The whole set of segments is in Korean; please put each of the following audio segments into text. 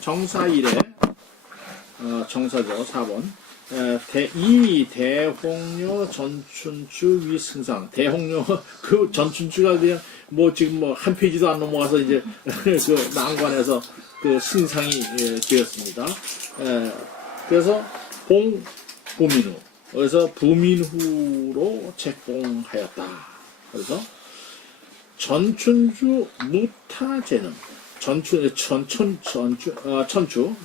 정사 1에 정사죠. 4번. 이 대홍료 전춘추 위승상. 대홍료 그 전춘추가 그냥 뭐 지금 뭐 한 페이지도 안 넘어가서 이제 그 난관에서 그 승상이 되었습니다. 그래서 부민후. 그래서 부민후로 책봉하였다. 그래서 전춘주 무타제는 천추,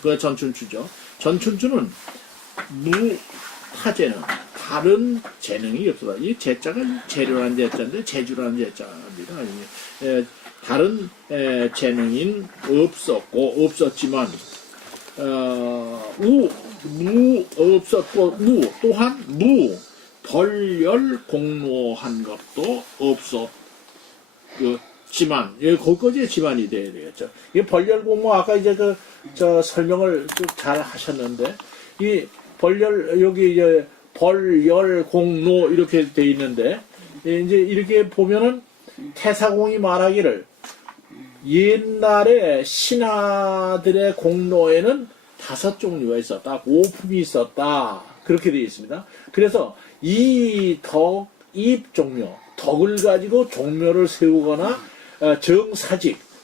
그 전춘추죠. 전춘추는 무타제는 다른 재능이 없어다. 이 제자가 재료라는 제자인데 제주라는 제자입니다. 다른 재능인 없었지만 없었고 또한 벌열 공로한 것도 지만, 거기까지 지만이 돼야 되겠죠. 이 벌열 공로, 아까 이제 설명을 잘 하셨는데, 이 벌열, 여기 이제 벌열 공로 이렇게 돼 있는데, 이제 이렇게 보면은 태사공이 말하기를 옛날에 신하들의 공로에는 5종류가 있었다. 5품이 있었다. 그렇게 되어 있습니다. 그래서 이 종묘, 덕을 가지고 종묘를 세우거나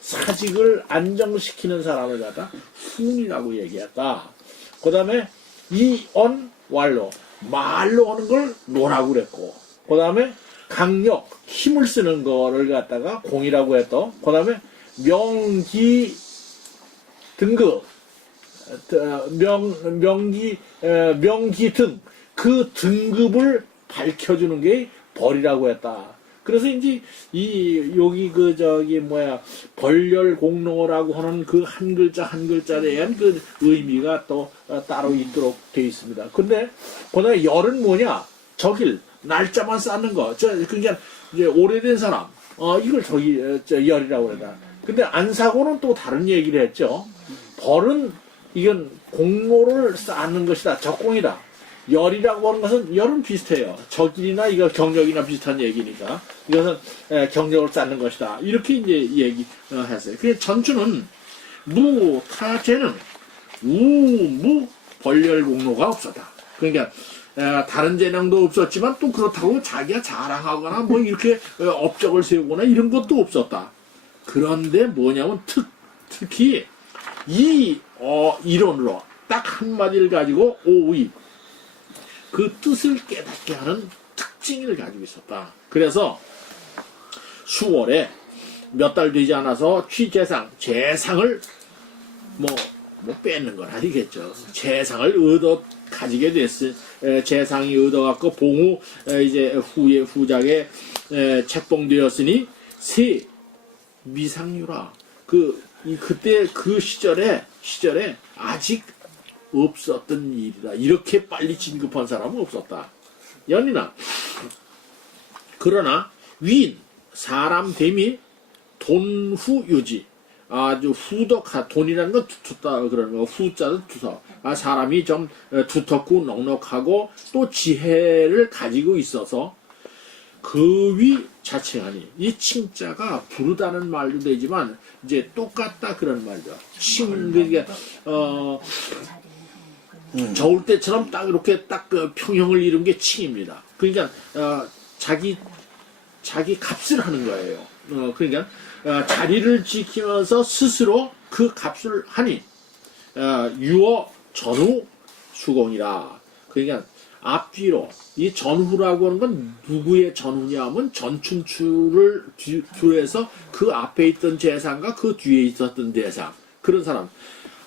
사직을 안정시키는 사람을 갖다 훈이라고 얘기했다. 그 다음에 이언왈로, 말로 하는 걸 노라고 그랬고, 그 다음에 강력, 힘을 쓰는 거를 갖다가 공이라고 했고, 그 다음에 명기 등급, 명기 등, 그 등급을 밝혀주는 게 벌이라고 했다. 그래서 이제 여기 벌열 공로라고 하는 그 한 글자에 대한 그 의미가 또 따로 있도록 되어 있습니다. 근데 그다음에 열은 뭐냐? 적일 날짜만 쌓는 거. 그러니까 이제 오래된 사람 이걸 열이라고 그러다. 근데 안사고는 또 다른 얘기를 했죠. 벌은 이건 공로를 쌓는 것이다. 적공이다. 열이라고 하는 것은 열은 비슷해요. 적일이나 이거 경력이나 비슷한 얘기니까 이것은 경력을 쌓는 것이다. 이렇게 이제 얘기했어요. 그 전추는 무타제는 우무 벌열 공로가 없었다. 그러니까 다른 재능도 없었지만 또 그렇다고 자기가 자랑하거나 뭐 이렇게 업적을 세우거나 이런 것도 없었다. 그런데 뭐냐면 특히 이 이론으로 딱 한마디를 가지고 오의 그 뜻을 깨닫게 하는 특징을 가지고 있었다. 그래서 수월에 몇 달 되지 않아서 재상을 뺏는 건 아니겠죠. 재상을 가지게 됐을, 재상이 얻어갖고 봉후, 후작에 책봉되었으니, 미상유라. 그때 그 시절에 아직 없었던 일이다. 이렇게 빨리 진급한 사람은 없었다. 연이나 그러나 위인 사람 됨이 돈후 유지 아주 후덕하 돈이라는 건 두텁다 그러는 거 후자는 두텁 사람이 좀 두텁고 넉넉하고 또 지혜를 가지고 있어서 그 위 자칭하니 이 칭자가 부르다는 말도 되지만 이제 똑같다 그런 말이죠. 그러니까 저울 때처럼 딱 이렇게 딱 그 평형을 이룬 게 칭입니다. 그러니까 자기 값을 하는 거예요. 그러니까 자리를 지키면서 스스로 그 값을 하니 유어 전후 수공이라. 그러니까 앞뒤로 이 전후라고 하는 건 누구의 전후냐 하면 전춘추를 뒤에서 그 앞에 있던 재상과 그 뒤에 있었던 대상 그런 사람.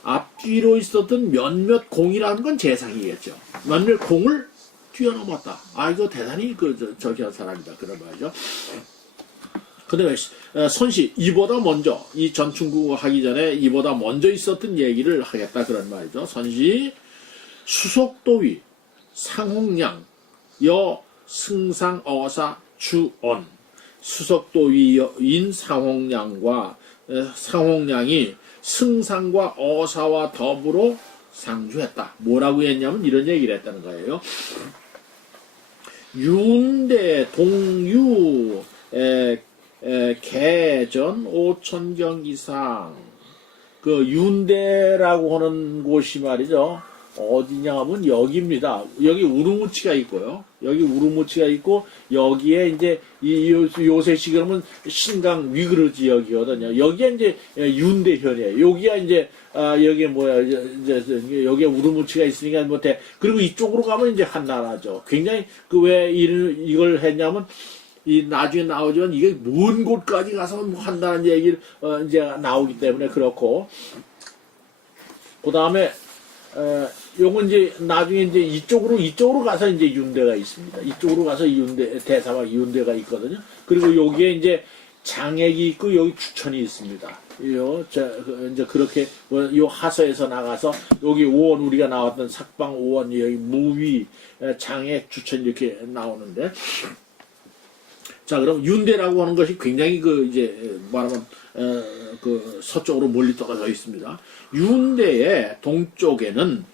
앞뒤로 있었던 몇몇 공이라는 건 재상이겠죠. 몇몇 공을 뛰어넘었다. 이거 대단히 저기 한 사람이다. 그런 말이죠. 그 다음에 선시, 이보다 먼저, 이 전춘구 하기 전에 이보다 먼저 있었던 얘기를 하겠다. 그런 말이죠. 선시, 수속도위, 상홍량, 승상, 어사, 주언. 수속도위인 상홍량이 승상과 어사와 더불어 상주했다. 뭐라고 했냐면 이런 얘기를 했다는 거예요. 윤대 동유 개전 5천경 이상 그 윤대라고 하는 곳이 말이죠. 어디냐 하면 여기입니다. 여기 우르무치가 있고요. 여기 우르무치가 있고 여기에 이제 요새시 그러면 신강 위그르 지역이거든요. 여기에 이제 윤대현이에요. 여기가 이제 여기에 뭐야 이제 여기에 우르무치가 있으니까 못해. 그리고 이쪽으로 가면 이제 한나라죠. 굉장히 그 왜 이걸 했냐면 이 나중에 나오지만 이게 먼 곳까지 가서 뭐 한다는 얘기를 이제 나오기 때문에 그렇고 그 다음에 요건 이제 나중에 이제 이쪽으로 가서 이제 윤대가 있습니다. 이쪽으로 가서 윤대 대사막 윤대가 있거든요. 그리고 여기에 이제 장액이 있고 여기 주천이 있습니다. 이제 그렇게 요 하서에서 나가서 여기 오원 우리가 나왔던 sak방 오원 여기 무위 장액 주천 이렇게 나오는데. 자, 그럼 윤대라고 하는 것이 굉장히 이제 말하면 그 서쪽으로 멀리 떨어져 있습니다. 윤대의 동쪽에는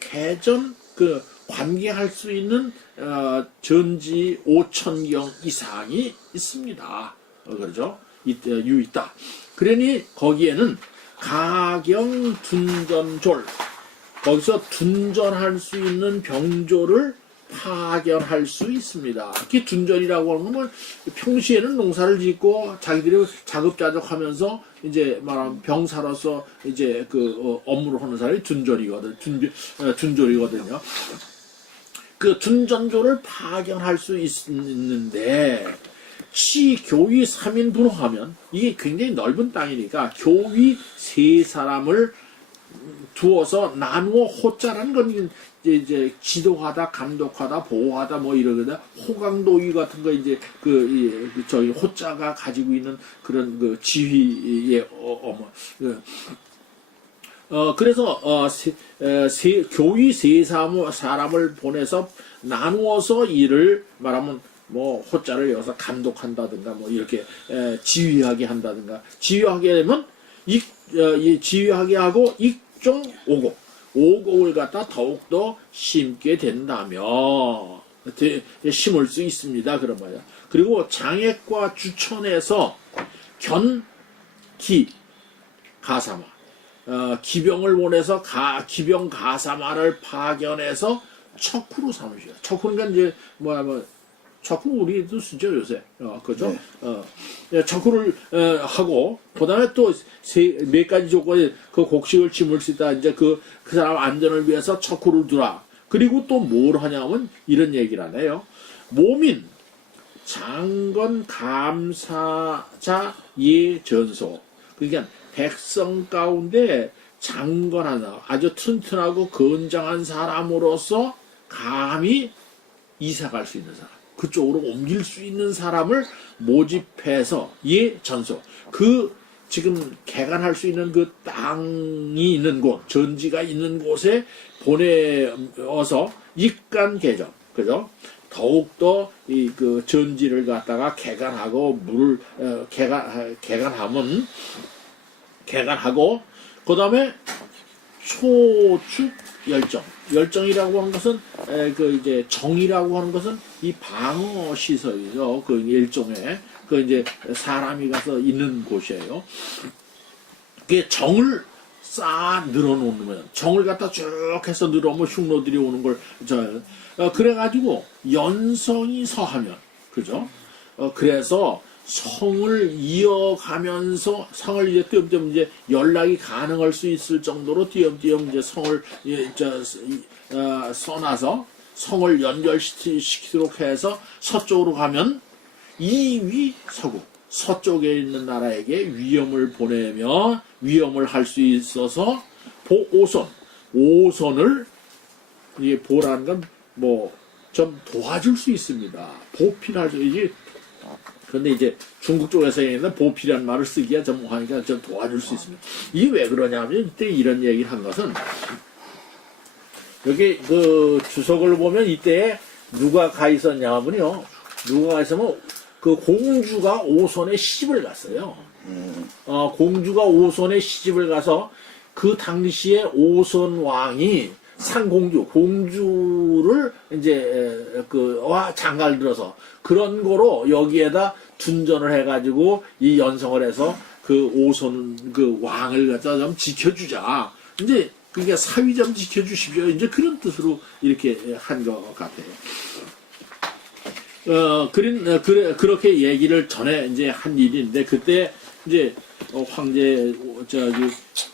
개전 관계할 수 있는 전지 5천경 이상이 있습니다. 그렇죠? 있다. 그러니 거기에는 가경 둔전졸 거기서 둔전할 수 있는 병조를 파견할 수 있습니다. 특히 둔전이라고 하는 건 평시에는 농사를 짓고 자기들이 자급자족하면서 이제 말하면 병사로서 이제 업무를 하는 사람이 둔졸이거든요. 그 둔전조를 파견할 수 있는데 교위 3인분으로 하면 이게 굉장히 넓은 땅이니까 교위 3사람을 두어서 나누어 호자라는 건 이제 지도하다, 감독하다, 보호하다 뭐 이러거든. 호강도위 같은 거 이제 저희 호자가 가지고 있는 그런 지휘의 그래서 교위 3사람을 보내서 나누어서 일을 말하면 뭐 호자를 여기서 감독한다든가 뭐 이렇게 지휘하게 한다든가 지휘하게 되면 지휘하게 하고 익종 오곡을 갖다 더욱더 심게 된다며 심을 수 있습니다. 그런 말이야. 그리고 장액과 주천에서 견기 가사마 기병을 보내서 기병 가사마를 파견해서 척후로 삼으시오. 척후는 이제 척후 우리도 쓰죠 요새. 그죠? 네. 척후를 하고 그다음에 또 몇 가지 조건이 곡식을 심을 수 있다. 이제 그 사람 안전을 위해서 척후를 두라. 그리고 또 뭘 하냐면 이런 얘기를 하네요. 모민 장건 감사자 예전소. 그러니까 백성 가운데 장건하다 아주 튼튼하고 건장한 사람으로서 감히 이사갈 수 있는 사람. 그쪽으로 옮길 수 있는 사람을 모집해서 전소 지금 개간할 수 있는 그 땅이 있는 곳 전지가 있는 곳에 보내어서 입간 개정 그죠? 더욱더 전지를 갖다가 개간하고 물을 개간하고 그 다음에 초축 열정이라고 하는 것은 이제 정이라고 하는 것은 이 방어 시설이죠. 일종의 이제 사람이 가서 있는 곳이에요. 그게 정을 쌓아 늘어놓는 거예요. 정을 갖다 쭉 해서 늘어오면 흉노들이 오는 걸 그래가지고 연성이 서하면 그죠? 그래서 성을 이어가면서 성을 이제 띄엄띄엄 이제 연락이 가능할 수 있을 정도로 띄엄띄엄 이제 성을 써놔서 성을 연결시키도록 해서 서쪽으로 가면 이위 서국 서쪽에 있는 나라에게 위험을 보내며 위험을 할 수 있어서 오선을 이게 보라는 건 뭐 좀 도와줄 수 있습니다. 보필할 수 이게 근데 이제 중국 쪽에서 있는 보필이라는 말을 쓰기가 좀 하니까 좀 도와줄 수 있습니다. 이게 왜 그러냐면 이때 이런 얘기를 한 것은 여기 주석을 보면 이때 누가 가 있었냐 하면요. 누가 가 있으면 공주가 오손에 시집을 갔어요. 공주가 오손에 시집을 가서 그 당시에 오손 왕이 공주를 이제 장가를 들어서 그런 거로 여기에다 둔전을 해가지고 이 연성을 해서 그 오손 그 왕을 갖다 좀 지켜주자. 이제 그게 사위 좀 지켜주십시오. 이제 그런 뜻으로 이렇게 한 것 같아요. 그렇게 얘기를 전에 이제 한 일인데, 그때 이제 황제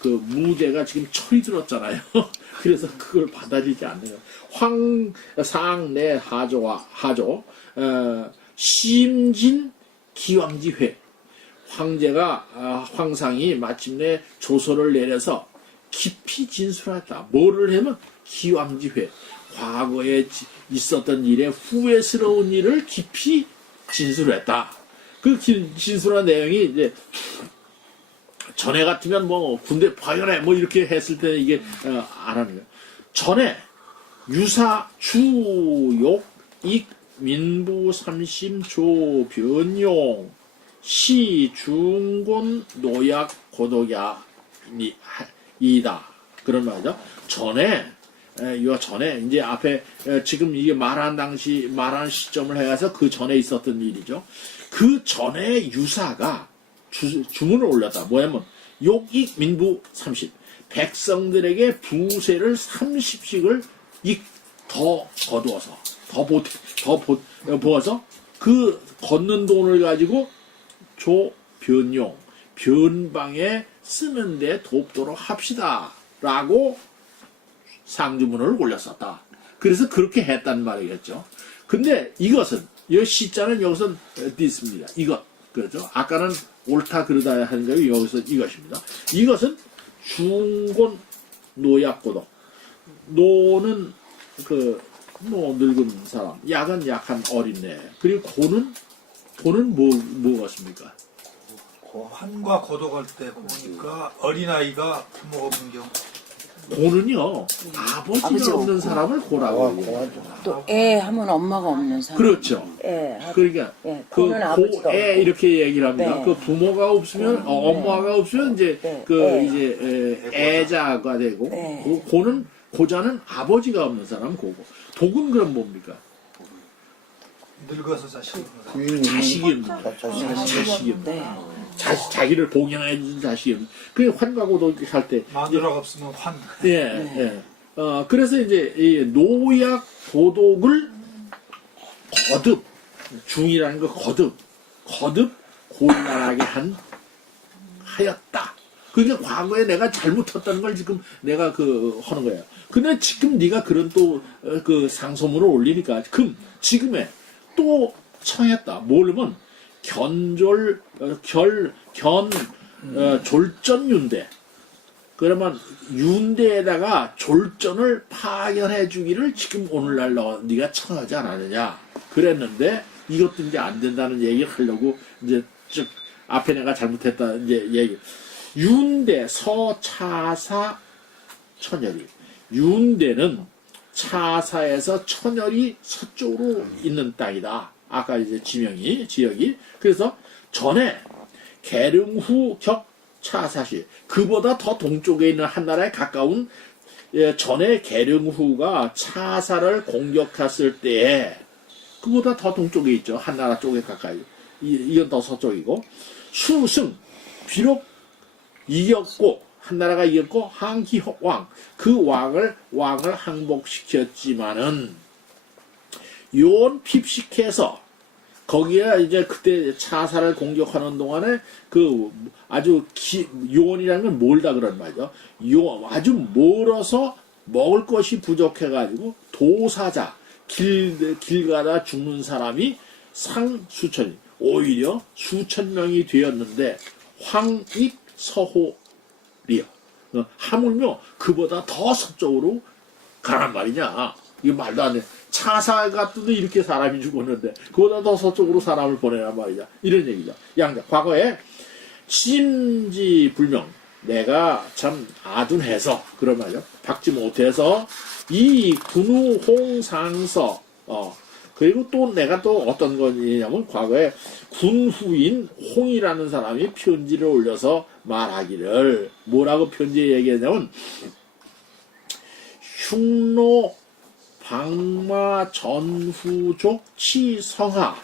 그 무제가 지금 철이 들었잖아요. 그래서 그걸 받아들이지 않는 거예요. 황상내 하조 심진 기왕지회. 황상이 마침내 조서를 내려서 깊이 진술했다. 뭐를 하면 기왕지회. 과거에 있었던 일에 후회스러운 일을 깊이 진술했다. 그 진술한 내용이 이제 전에 같으면 뭐 군대 파견해 뭐 이렇게 했을 때 이게 안 하는 거예요. 전에 유사 주욕 익 민부 삼심 조 변용 시 중곤 노약 고독야 이다. 그런 말이죠. 전에 이제 앞에 지금 이게 말한 시점을 해서 그 전에 있었던 일이죠. 그 전에 유사가 주문을 올렸다. 뭐냐면 욕익 민부 30. 백성들에게 부세를 30씩을 더 거두어서 더 부어서 그 걷는 돈을 가지고 변용 변방에 쓰는데 돕도록 합시다라고 상주문을 올렸었다. 그래서 그렇게 했단 말이겠죠. 근데 이것은 이 시자는 여기서 있습니다. 이것 그렇죠. 아까는 옳다 그르다 하는 게 여기서 이것입니다. 이것은 중곤 노약고도 노는 늙은 사람, 약은 약한 어린애. 그리고 고는 뭐겠습니까? 환과 고독할 때 고니까 어린아이가 부모가 없는 경우. 고는요 아버지가 없는 사람을 고라고 해요. 또 애 하면 엄마가 없는 사람. 그렇죠. 그러니까 고는 아버지가 애 이렇게 얘기를 합니다. 네. 그 부모가 없으면 엄마가 없으면 이제 이제 애자가 되고 고자는 아버지가 없는 사람 고고. 독은 그럼 뭡니까? 늙어서 자식이 자식이 없는 자식이 없는 자기를 봉양해 준 자식이 없는. 그 환과고독 할 때 마누라가 없으면 환. 그래서 이제 이 노약 고독을 거듭 중이라는 거 거듭 곤란하게 하였다. 그러니까 과거에 내가 잘못했다는 걸 지금 내가 하는 거예요. 근데 지금 네가 그런 또 그 상소문을 올리니까 지금에 또 청했다. 뭐냐면 졸전윤대. 그러면 윤대에다가 졸전을 파견해 주기를 지금 오늘날 네가 청하지 않았느냐. 그랬는데 이것도 이제 안 된다는 얘기를 하려고 이제 쭉 앞에 내가 잘못했다 이제 얘기. 윤대 서차사 천열이. 윤대는 차사에서 천열이 서쪽으로 있는 땅이다. 아까 이제 지역이. 그래서 전에 계릉후 격 차사시. 그보다 더 동쪽에 있는 한나라에 가까운 전에 계릉후가 차사를 공격했을 때에 그보다 더 동쪽에 있죠. 한나라 쪽에 가까이. 이건 더 서쪽이고. 수승. 비록 이겼고 한나라가 이겼고 항기왕 그 왕을 항복시켰지만은 요원 핍식해서 거기에 이제 그때 차사를 공격하는 동안에 그 아주 요원이라는 건 멀다 그런 말이죠. 아주 멀어서 먹을 것이 부족해가지고 도사자 길 가다 죽는 사람이 수천이 오히려 수천 명이 되었는데 황익 서호리요. 하물며 그보다 더 서쪽으로 가란 말이냐. 이거 말도 안 돼. 차사 같은 데 이렇게 사람이 죽었는데 그보다 더 서쪽으로 사람을 보내란 말이냐. 이런 얘기죠. 양자. 과거에 심지불명 내가 참 아둔해서 그런 말이죠. 박지 못해서 이 군우홍상서 그리고 또 내가 또 어떤 거냐면 과거에 군후인 홍이라는 사람이 편지를 올려서 말하기를 뭐라고 편지에 얘기하냐면 흉노 방마 전후족 치성하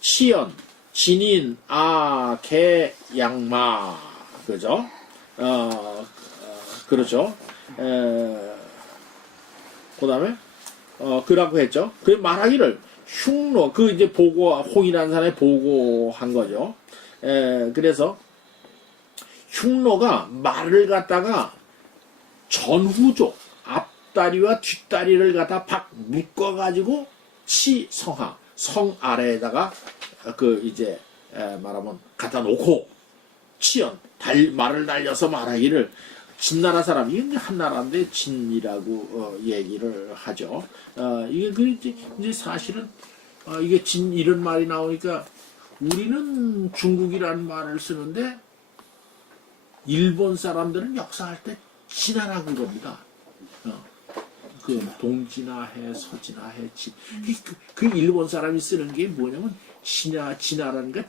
치연 진인, 개, 양마. 그죠? 그렇죠. 그 다음에, 그라고 했죠. 그 말하기를 흉노, 그 이제 홍이라는 사람이 보고한 거죠. 그래서, 흉노가 말을 갖다가 전후조, 앞다리와 뒷다리를 갖다 박 묶어가지고 성하, 성 아래에다가 이제 말하면 갖다 놓고 말을 날려서 말하기를 진나라 사람이 이제 한나라인데 진이라고 얘기를 하죠. 이게 이제 사실은 이게 진 이런 말이 나오니까 우리는 중국이라는 말을 쓰는데 일본 사람들은 역사할 때 진화라고 그럽니다. 그 동진화해, 서진화해, 진. 그 일본 사람이 쓰는 게 뭐냐면 진화라는 게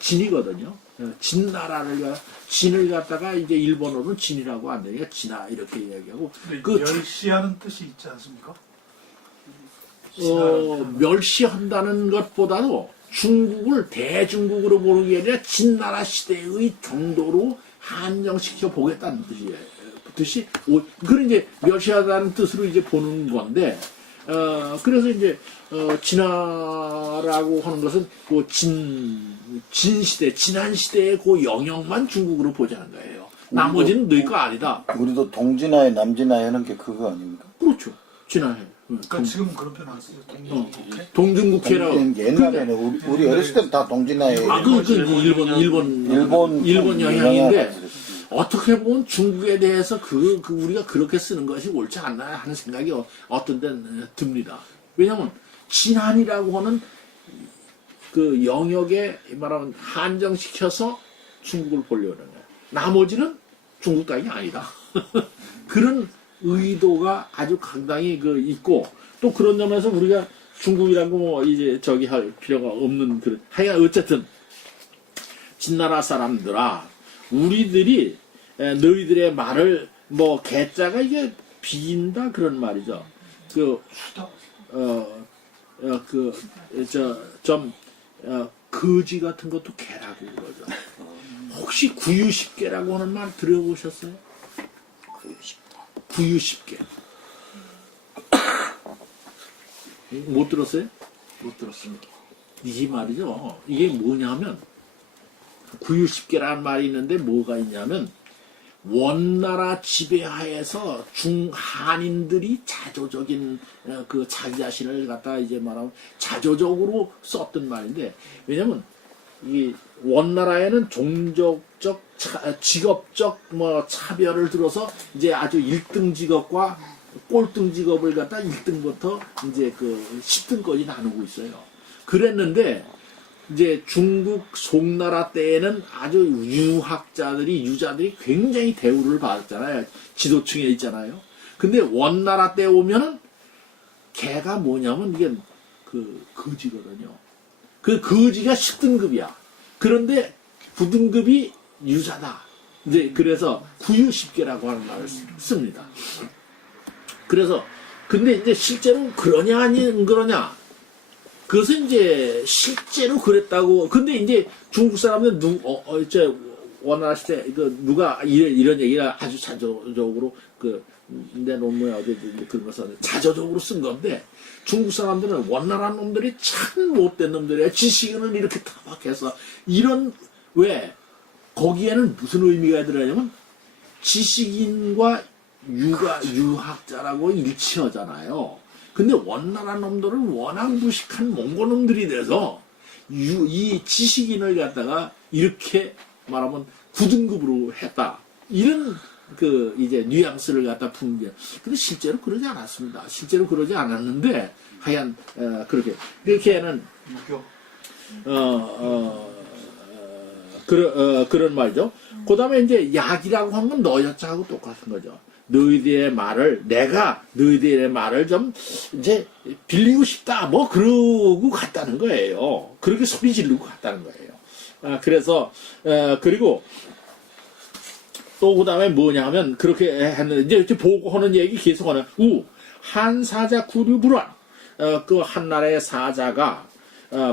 진이거든요. 진을 갖다가 이제 일본어로는 진이라고 안 되니까 진화 이렇게 이야기하고. 멸시하는 뜻이 있지 않습니까? 멸시한다는 것보다도 중국을 대중국으로 보는 게 아니라 진나라 시대의 정도로 한정시켜 보겠다는 뜻이 그런 이제 멸시하다는 뜻으로 이제 보는 건데, 그래서 이제 진화라고 하는 것은 그 진시대, 지난 시대의 그 영역만 중국으로 보자는 거예요. 나머지는 너희 거 아니다. 우리도 동진화해, 남진화해 하는 게 그거 아닙니까? 그렇죠. 진화해. 그러니까 지금 그런 표현 안 쓰죠. 동중국해라고. 옛날에는 우리 어렸을 때는 다 동진화해. 일본 영향인데, 어떻게 보면 중국에 대해서 우리가 그렇게 쓰는 것이 옳지 않나 하는 생각이 어떤 데는 듭니다. 왜냐하면 진한이라고 하는 그 영역에 말하면 한정시켜서 중국을 보려는 거예요. 나머지는 중국 땅이 아니다. 그런 의도가 아주 강당히 있고, 또 그런 점에서 우리가 중국이라고 이제 할 필요가 없는 하여간 어쨌든 진나라 사람들아, 우리들이 너희들의 말을 개자가 이게 비인다 그런 말이죠. 거지 같은 것도 개라고 그러죠. 혹시 구유십개라고 하는 말 들어보셨어요? 구유십개. 못 들었어요? 못 들었습니다. 이 말이죠. 이게 뭐냐면 구유십개라는 말이 있는데 뭐가 있냐면 원나라 지배하에서 중한인들이 자조적인 자기 자신을 갖다 이제 말하면 자조적으로 썼던 말인데, 왜냐면 이 원나라에는 종족적 직업적 차별을 들어서 이제 아주 1등 직업과 꼴등 직업을 갖다 1등부터 이제 10등까지 나누고 있어요. 그랬는데 이제 중국 송나라 때에는 아주 유자들이 굉장히 대우를 받았잖아요. 지도층에 있잖아요. 근데 원나라 때 오면은 걔가 뭐냐면 이게 거지거든요. 그 거지가 10등급이야. 그런데 9등급이 유자다. 이제 그래서 구유십개라고 하는 말을 씁니다. 그래서 근데 이제 실제로 그러냐 안 그러냐? 그것은 이제 실제로 그랬다고. 근데 이제 중국 사람들 원나라 시대 누가 이런 얘기를 아주 자조적으로 내 논문에 어디 그런 것을 자조적으로 쓴 건데, 중국 사람들은 원나라 놈들이 참 못된 놈들이야. 지식인을 이렇게 타박해서 왜 거기에는 무슨 의미가 들어가냐면 지식인과 유학자라고 일치하잖아요. 근데 원나라 놈들은 워낙 무식한 몽고 놈들이 돼서 이 지식인을 갖다가 이렇게 말하면 9등급으로 했다. 이런 이제 뉘앙스를 갖다 푼 게. 근데 실제로 그러지 않았습니다. 실제로 그러지 않았는데 하여간 그렇게는 그런 말이죠. 그 다음에 이제 약이라고 한 건 너여자하고 똑같은 거죠. 너희들의 말을 내가 너희들의 말을 좀 이제 빌리고 싶다 그러고 갔다는 거예요. 그렇게 소리 지르고 갔다는 거예요. 그래서 그리고 또 그다음에 뭐냐면 그렇게 했는데 이제 이렇게 보고하는 얘기 계속하는 한사자 구류불안. 그 한나라의 사자가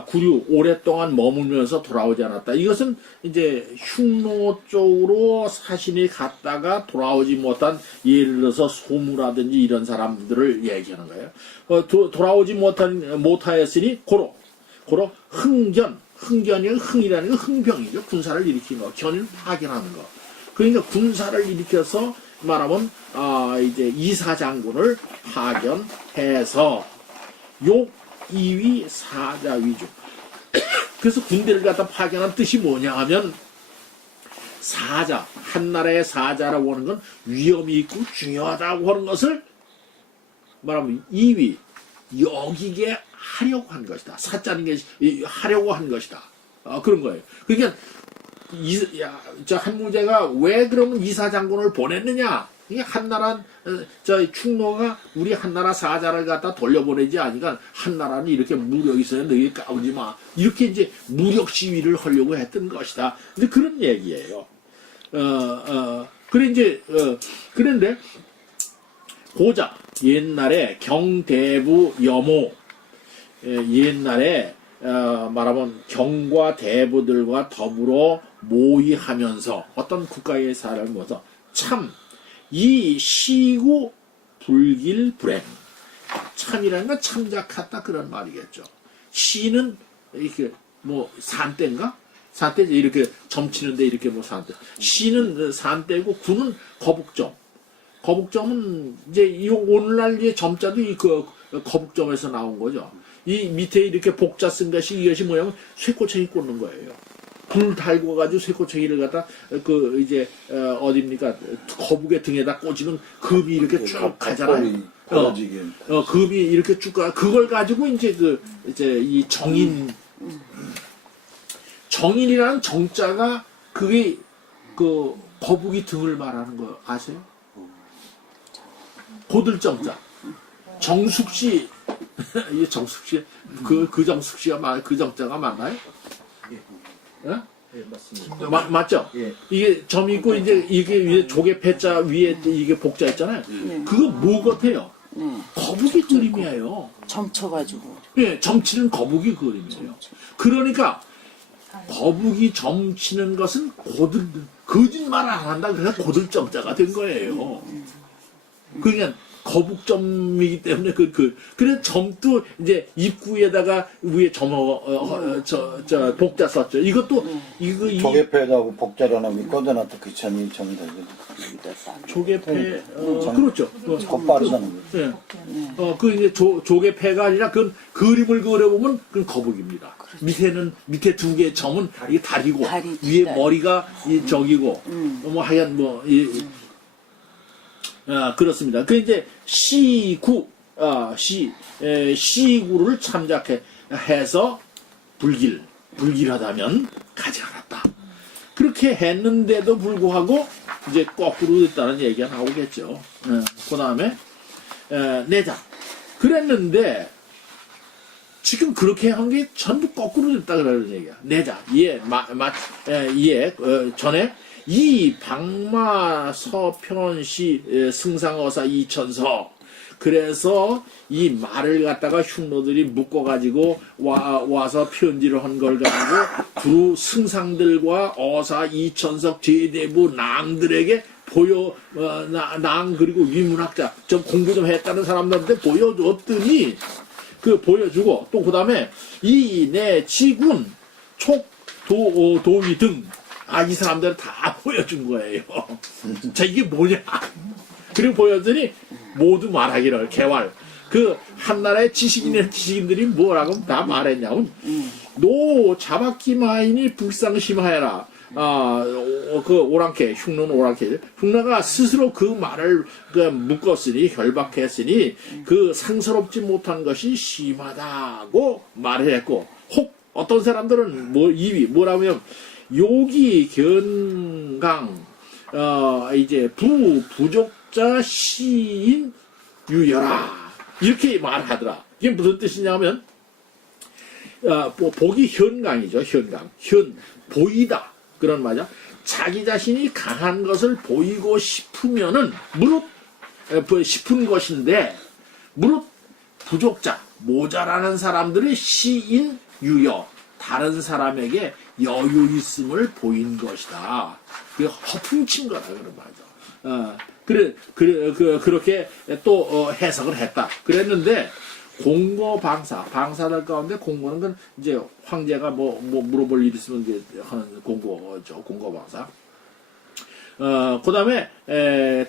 구류 오랫동안 머물면서 돌아오지 않았다. 이것은 이제 흉노 쪽으로 사신이 갔다가 돌아오지 못한 예를 들어서 소무라든지 이런 사람들을 얘기하는 거예요. 돌아오지 못하였으니 고로 흥견이 흥이라는 건 흥병이죠. 군사를 일으키는 거, 견을 파견하는 거. 그러니까 군사를 일으켜서 말하면 이제 이사장군을 파견해서 욕 2위 사자 위주. 그래서 군대를 갖다 파견한 뜻이 뭐냐 하면 사자, 한 나라의 사자라고 하는 건 위험이 있고 중요하다고 하는 것을 말하면 2위 여기게 하려고 한 것이다. 사자는 게 하려고 한 것이다. 그런 거예요. 그러니까 한무제가 왜 그러면 이사장군을 보냈느냐? 이게 한나라 충노가 우리 한나라 사자를 갖다 돌려보내지 않으니까 한나라는 이렇게 무력 있어요. 너희 까우지 마. 이렇게 이제 무력 시위를 하려고 했던 것이다. 근데 그런 얘기예요. 그런데 고작 옛날에 경대부 여모 옛날에 말하면 경과 대부들과 더불어 모의하면서 어떤 국가의 사를 모아서 참 이 시구 불길 불행 참이라는 건 참작하다 그런 말이겠죠. 시는 이렇게 뭐 산대인가? 산대 이렇게 점치는데 이렇게 뭐 산대. 시는 산대고 구는 거북점. 거북점은 이제 이 오늘날 이제 점자도 이 그 거북점에서 나온 거죠. 이 밑에 이렇게 복자 쓴 것이 이것이 뭐냐면 쇠꼬챙이 꽂는 거예요. 불 달고 가지고 쇠꼬챙이를 갖다 이제 어딥니까 거북의 등에다 꽂으면 금이 이렇게 쭉 가잖아요. 금이 이렇게 쭉 가. 그걸 가지고 이제 이제 이 정인이라는 정자가 그게 거북이 등을 말하는 거 아세요? 고들정자. 정숙씨, 이 정숙씨, 그 정숙씨가 그 정자가 맞나요? 예, 맞습니다. 맞죠? 예. 이게 점 있고 이제 이게 위에 조개 패자 위에 이게 복자 있잖아요. 그거 뭐 같아요? 거북이 그림이에요. 점쳐가지고. 예, 점치는 거북이 그림이에요. 그러니까 거북이 점치는 것은 거짓말 안 한다. 그래서 고들정자가 된 거예요. 그러니까 거북점이기 때문에 그래서 점도 이제 입구에다가 위에 복자 썼죠. 이것도 조개패하고 복자라는 꺼져놨다 귀찮이 정이다. 조개패 그렇죠. 겉바르다는 거. 예. 그 이제 조개패가 아니라 그 그림을 그려보면 그건 거북입니다. 밑에 두 개의 점은 이게 다리고 위에 머리가 이 저기고 뭐 하얀 그렇습니다. 그 이제 시구를 참작해서 불길하다면 가지 않았다. 그렇게 했는데도 불구하고 이제 거꾸로 됐다는 얘기가 나오겠죠. 그 다음에 내자. 그랬는데 지금 그렇게 한 게 전부 거꾸로 됐다 그러는 얘기야. 내자. 전에 이 박마 서편시 승상어사 이천서 그래서 이 말을 갖다가 흉노들이 묶어가지고 와서 편지를 한 걸 가지고 두 승상들과 어사 이천석 제대부 낭들에게 낭 그리고 위문학자 좀 공부 좀 했다는 사람들한테 보여줬더니 보여주고 또 그 다음에 이내 지군 촉 도위 등 이 사람들 다 보여준 거예요. 자, 이게 뭐냐? 그리고 보여주니 모두 말하기를, 개활. 한나라의 지식인들이 뭐라고 다 말했냐면, 노 자박기 마인이 불상심하여라. 오랑캐, 흉노는 오랑캐. 흉노가 스스로 그 말을 묶었으니, 결박했으니, 상스럽지 못한 것이 심하다고 말을 했고, 혹, 어떤 사람들은 뭐라고 하면, 요기 견강 이제 부족자 시인 유여라 이렇게 말하더라. 이게 무슨 뜻이냐면 복이 현강이죠. 현강 보이다 그런 말이야. 자기 자신이 강한 것을 보이고 싶으면은 무릇 싶은 것인데 무릇 부족자 모자라는 사람들의 시인 유여 다른 사람에게 여유 있음을 보인 것이다. 그 허풍친 거다 그런 말이죠. 그렇게 또 해석을 했다. 그랬는데 방사들 가운데 공고는 건 이제 황제가 뭐 물어볼 일 있으면 이제 하는 공고죠. 공고방사. 그다음에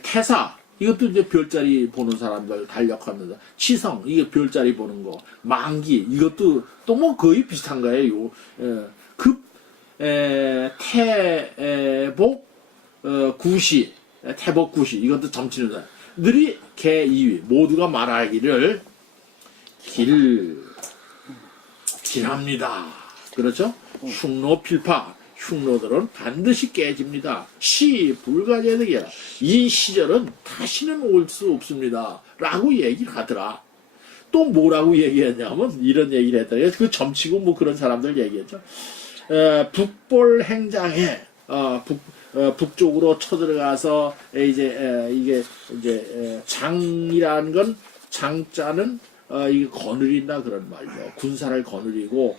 태사 이것도 이제 별자리 보는 사람들 달력합니다. 치성 이게 별자리 보는 거. 만기 이것도 또 뭐 거의 비슷한 거예요. 태복 구시 태복 구시 이것도 점치는 사람. 들이 개 2위 모두가 말하기를 길합니다. 그렇죠? 흉노 필파 흉노들은 반드시 깨집니다. 시 불가제득이야. 이 시절은 다시는 올 수 없습니다. 라고 얘기를 하더라. 또 뭐라고 얘기했냐면 이런 얘기를 했더니 그 점치고 뭐 그런 사람들 얘기했죠. 북볼 행장에 북쪽으로 쳐들어가서 이게 이제 장이라는 건 장자는 이게 거느린다 그런 말이죠. 군사를 거느리고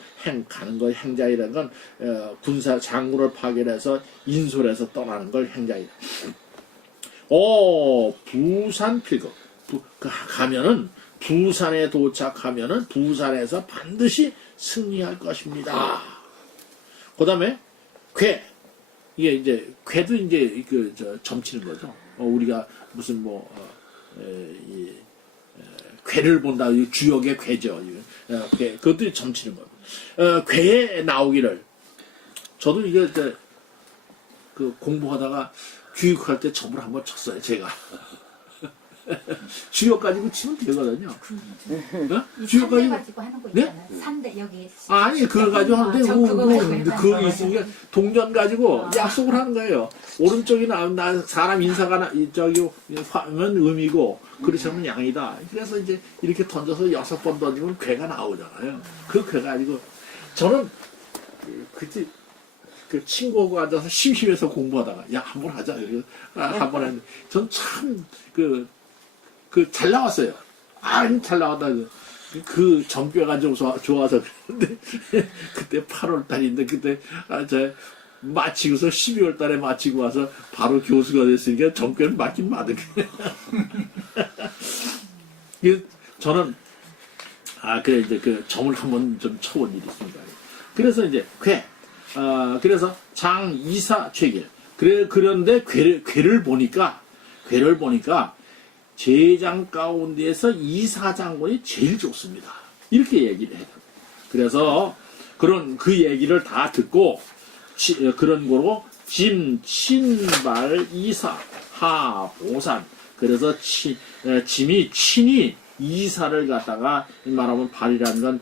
가는 걸 행장이라는 건 군사 장군을 파견해서 인솔해서 떠나는 걸 행장이다. 부산 필거 가면은 부산에 도착하면은 부산에서 반드시 승리할 것입니다. 그다음에 이게 이제 괴도 이제 점치는 거죠. 우리가 무슨 괴를 본다. 주역의 괴죠. 그것도 점치는 거예요. 괴에 나오기를 저도 이게 공부하다가 교육할 때 점을 한번 쳤어요. 제가 주역 가지고 치면 되거든요. 주역 가지고 하는 거 네? 있잖아요. 산대 여기. 아니 그거 가지고 하는데 그거 있으니까 동전 가지고 약속을 하는 거예요. 오른쪽이 나 사람 인사가 저기 하면 음이고 그렇지 않으면 양이다. 그래서 이제 이렇게 던져서 6번 던지면 괴가 나오잖아요. 그 괴 가지고 저는 그때 그 친구하고 앉아서 심심해서 공부하다가 야 한번 하자. 한번 했는데 전 참 잘 나왔어요. 잘 나왔다. 그 점괘가 좀 좋아서 그랬는데 그때 8월 달인데 그때 마치고서 12월 달에 마치고 와서 바로 교수가 됐으니까 점괘는 맞긴 맞은 거예요. 저는 그래 이제 그 점을 한번 좀 쳐본 일이 있습니다. 그래서 이제 그래서 장 이사 최길 그런데 괴를 보니까 제장 가운데에서 이사장군이 제일 좋습니다. 이렇게 얘기를 해요. 그래서 그 얘기를 다 듣고 그런 거로 진발 이사 하보산 그래서 짐이 친히 이사를 갖다가 말하면 발이라는 건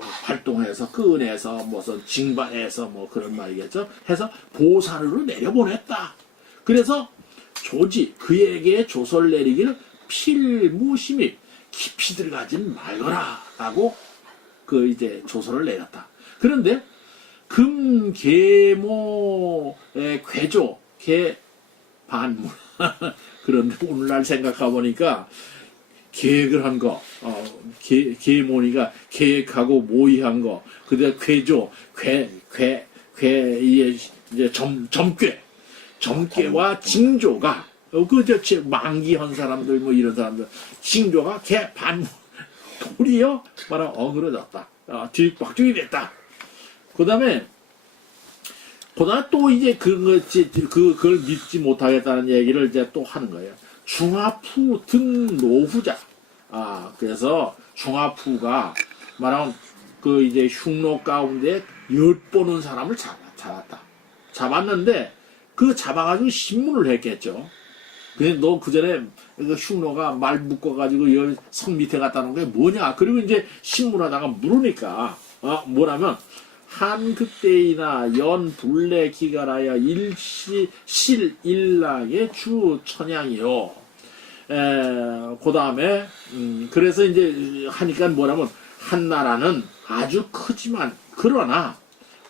활동해서 끈해서 무슨 징발해서 그런 말이겠죠. 해서 보산으로 내려보냈다. 그래서 그에게 조설 내리기를 필무심입 깊이 들어가진 말거라 라고 이제 조설을 내렸다. 그런데 금계모의 괴조 반문 그런데 오늘날 생각해 보니까 계획을 한 거, 계모니가 계획하고 모의한 거, 그다음 괴조, 이제 점괘와 징조가, 만기한 사람들, 이런 사람들, 징조가 도리어 어그러졌다. 뒤박죽이 됐다. 그다음에 또 이제 그걸 믿지 못하겠다는 얘기를 이제 또 하는 거예요. 중하푸 등 노후자. 그래서 중하푸가 말하면 이제 흉노 가운데 엿보는 사람을 잡았다. 잡았는데 잡아가지고 신문을 했겠죠. 근데 너 그전에 흉노가 말 묶어가지고 성 밑에 갖다 놓은 게 뭐냐. 그리고 이제 신문하다가 물으니까 뭐라면 한극대이나 연불례 기가라야 실일락의 주 천양이요. 그 다음에 그래서 이제 하니까 뭐라면 한나라는 아주 크지만 그러나